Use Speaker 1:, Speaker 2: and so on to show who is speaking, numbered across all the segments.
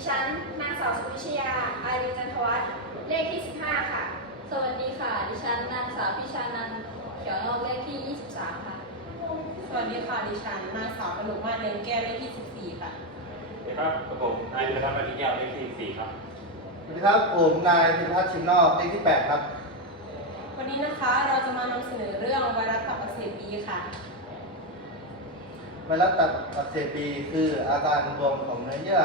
Speaker 1: ดิฉันนางสาวสุวิชยา อารีจันทวัฒน์เลขที่ 15 ค่ะ
Speaker 2: สวัสดีค่ะ ดิฉันนางสาวพิชานันท์เขียวนอกเลขที่ 23 ค่ะ
Speaker 3: สวัสดีค่ะ ดิฉันนางสาวกนกมาศเลี้ยงแก้วเลขที่ 14 ค่ะ
Speaker 4: สวัสดีครับกับผมนายพิรพัฒน์ปฏิแก้วเลขที่สี่ครับ
Speaker 5: สวัสดีครับผมนายพิรพัฒน์ชิมนอกเลขที่ 8 ครับ
Speaker 3: วันนี้นะคะเราจะมานำเสนอเรื่องไวรัสตับอักเสบบีค่ะ
Speaker 5: ไวรัสตับอักเสบบีคืออาการรวมของเนื้อเยื่อ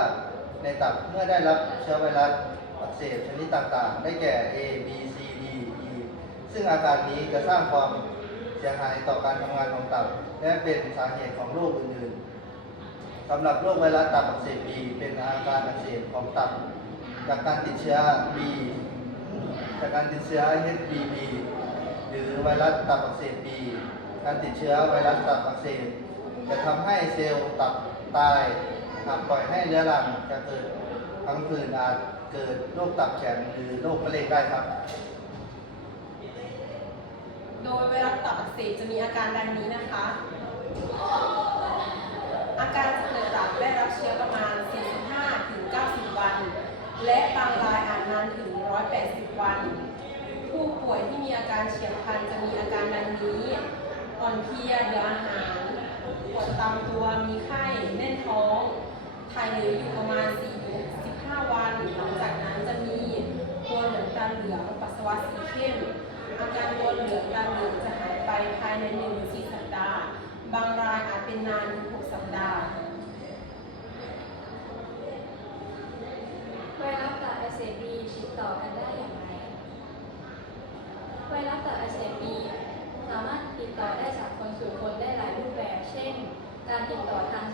Speaker 5: ในตับเมื่อได้รับเชื้อไวรัสอักเสบชนิดต่างๆ ได้แก่ A B C D E ซึ่งอาการนี้จะสร้างความเสียหายต่อการทำงานของตับ และเป็นสาเหตุของโรคอื่นๆสำหรับโรคไวรัสตับอักเสบบีเป็นอาการอักเสบของตับ จากการติดเชื้อ B จากการติดเชื้อ HBV หรือไวรัสตับอักเสบ B การติดเชื้อไวรัสตับอักเสบจะทำให้เซลล์ตับตาย หากปล่อยให้เรื้อรังจะเกิดพังผืดอาจเกิดโรคตับแข็งหรือโรคมะเร็งได้ครับ
Speaker 3: โดยไวรัสตับอักเสบจะมีอาการดังนี้นะคะ อาการจะเกิดจากได้รับเชื้อประมาณ 45 ถึง 90 วัน และบางรายอาจนานถึง 180 วัน ผู้ป่วยที่มีอาการเฉียบพลันจะมีอาการดังนี้อ่อนเพลียเบื่ออาหาร ปวดตามตัว มีไข้ แน่นท้อง ภายใน1-4สัปดาห์ บางรายอาจเป็นนานถึง6สัปดาห์
Speaker 2: ไวรัสตับอักเสบบีติดต่อกันได้อย่างไร ไวรัสตับอักเสบบีสามารถติดต่อได้จากคนสู่คนได้หลายรูปแบบ เช่น การติดต่อทาง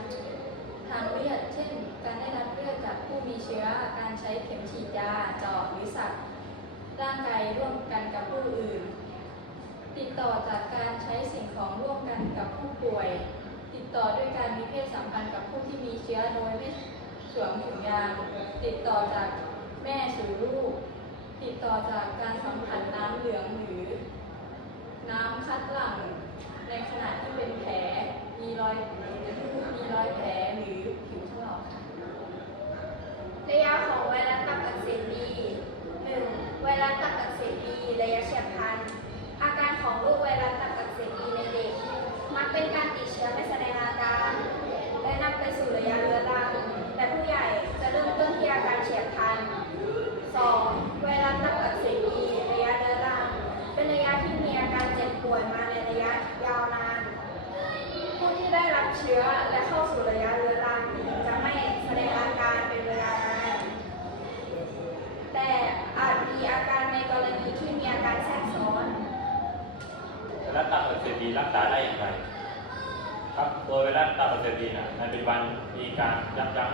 Speaker 2: ทางเลือด เช่น การได้รับเลือดจากผู้มีเชื้อ การใช้เข็มฉีดยาเจาะหรือสัตว์ร่างกายร่วมกันกับ ติดต่อจากการใช้สิ่งของร่วมกันกับผู้ป่วย ติดต่อด้วยการมีเพศสัมพันธ์กับผู้ที่มีเชื้อโดยไม่สวมถุงยาง ติดต่อจากแม่สู่ลูก ติดต่อจากการสัมผัสน้ำเหลืองหรือ น้ำคัดหลั่งในขณะที่เป็นแผลมีรอยมีรอยแผลหรือผิวถลอกค่ะ
Speaker 1: ระยะของไวรัสตับอักเสบบี 1. ไวรัสตับอักเสบบีระยะเฉียบพลัน อาการของโรคไวรัสตับอักเสบบีในเด็ก มักเป็นการติดเชื้อไม่แสดงอาการ และนำไปสู่ระยะเรื้อรัง แต่ผู้ใหญ่จะเริ่มต้นที่อาการเฉียบพลัน 2. ไวรัสตับอักเสบบีระยะเรื้อรัง เป็นระยะที่มีอาการเจ็บป่วยมาในระยะยาวนาน ผู้ที่ได้รับเชื้อและเข้าสู่ระยะเรื้อรังจะไม่แสดงอาการเป็นเวลานานแต่อาจมีอาการในกรณีที่มีอาการแทรกซ้อน
Speaker 4: ไวรัสตับอักเสบบี รักษาได้อย่างไร ครับโดยไวรัสตับอักเสบีนะในปัจจุบันมีการยับยั้ง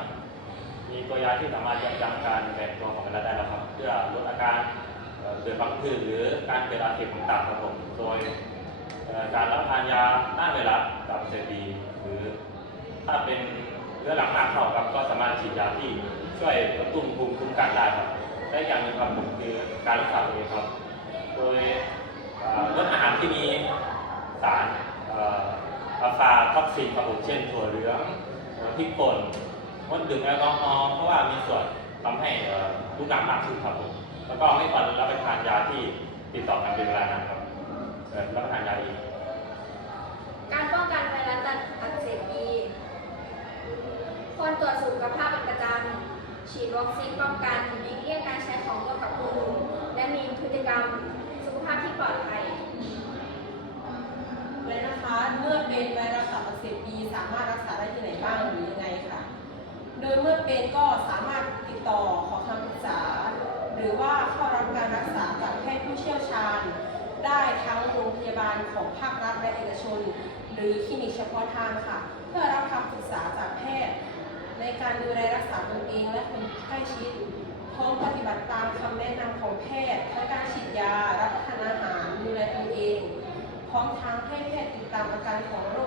Speaker 4: มีตัวยาที่สามารถยับยั้งการแบ่งตัวของไวรัสได้แล้วครับ เพื่อลดอาการเกิดพังผืดหรือการเกิดอาเสบของตับครับผมโดยการรับประทานยาต้านไวรัสตับอักเสบีหรือถ้าเป็นเรื้อรังมากเข้าครับก็สามารถฉีดยาที่ช่วยกระตุ้นภูมิคุ้มกันได้ครับและอย่างหนึงครับผมคือการรักษาตัวเองครับ โดยเอ่อลดอาหารที่มีสารเอ่ออัล ฟาท็อกซินครับผมเช่นถั่วเหลืองเอ่อพริกป่นงดดื่มแอลกอฮอล์เพราะว่ามีส่วนทำให้ลูกหนังมากขึ้นครับผมแล้วก็ไม่ควรรับประทานยาที่ติดต่อกันเป็นเวลานานครับรับประทานยาอีก
Speaker 1: การป้องกันไวรัสตับอักเสบบีควรตรวจสุขภาพเป็นประจำฉีดวัคซีนป้องกันหลีกเลี่ยงการใช้ของร่วกับผู้อื่นและมีพฤติกรรมสุขภาพที่ปลอดภัย
Speaker 3: และนะคะเมื่อเป็นไวรัส ตับอักเสบบีสามารถรักษาได้ที่ไหนบ้างหรือยังไงค่ะ โดยเมื่อเป็นก็สามารถติดต่อขอคำปรึกษา หรือว่าเข้ารับการรักษากับแพทย์ผู้เชี่ยวชาญ ได้ทั้งโรงพยาบาลของภาครัฐและเอกชน หรือคลินิกเฉพาะทางค่ะ เพื่อรับคำปรึกษาจากแพทย์ ในการดูแลรักษาตนเองและคนใกล้ชิดพร้อมปฏิบัติตามคำแนะนำของแพทย์ทั้งการฉีดยา รับประทานอาหาร ดูแลตนเอง พร้อมทั้งให้แพทย์ติดตามอาการของโรค